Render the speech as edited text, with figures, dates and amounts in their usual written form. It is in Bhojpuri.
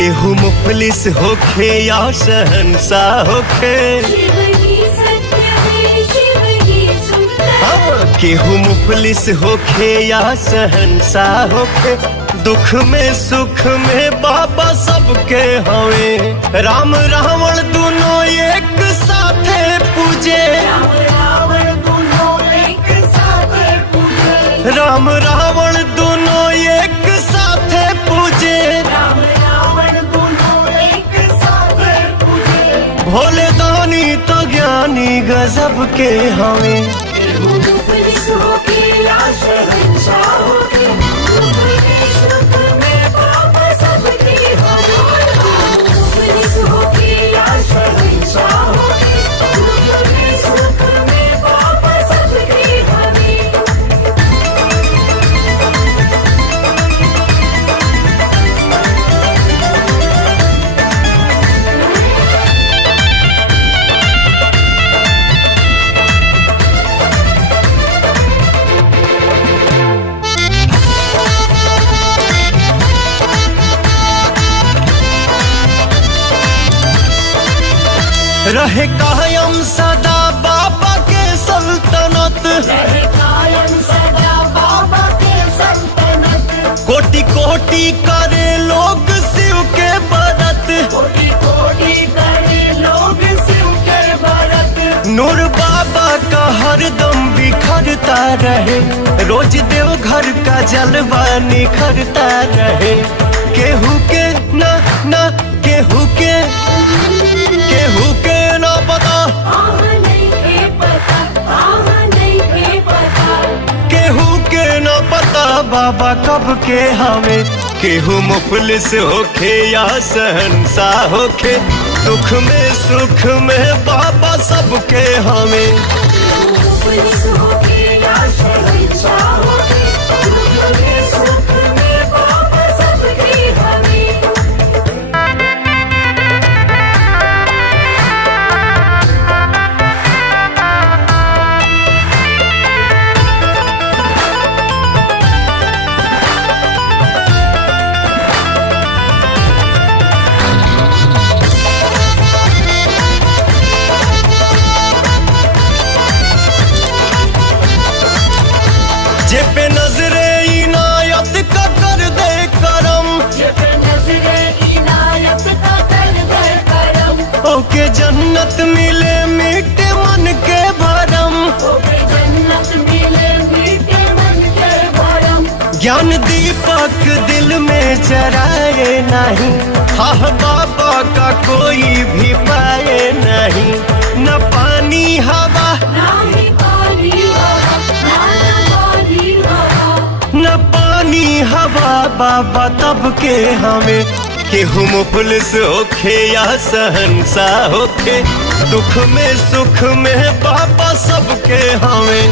केहू मुफलिस होखे या शहंशाह होखे, केहू मुफलिस होखे या शहंशाह होखे, दुख में सुख में बाबा सबके हवे। राम रावण दोनों एक साथे पूजे, राम रावण दोनों एक साथे पूजे, भोले दानी तो ज्ञानी गजब के हवे। रहे कायम सदा बाबा के सल्तनत, कोटि कोटि करे लोग शिव के व्रत, नूर बाबा का हरदम बिखरता रहे, रोज देव घर का जलवा निखरता रहे। केहू के ना ना केहू के ना पता, केहू के ना पता बाबा कब के हवे। केहू मुफलिस होखे या शहंशाह होखे, दुख में सुख में बाबा सबके हवे। जे पे नजरे इनायत का कर दे करम, ओके जन्नत मिले मीठे मन के भरम। ज्ञान दीपक दिल में जराए नहीं, हाँ बाबा का कोई भी पाए नहीं। न पानी हवा न पानी हवा बाबा तब के हमें। केहू मुफलिस होखे या शहंशाह होखे, दुख में सुख में बाबा सबके हमें।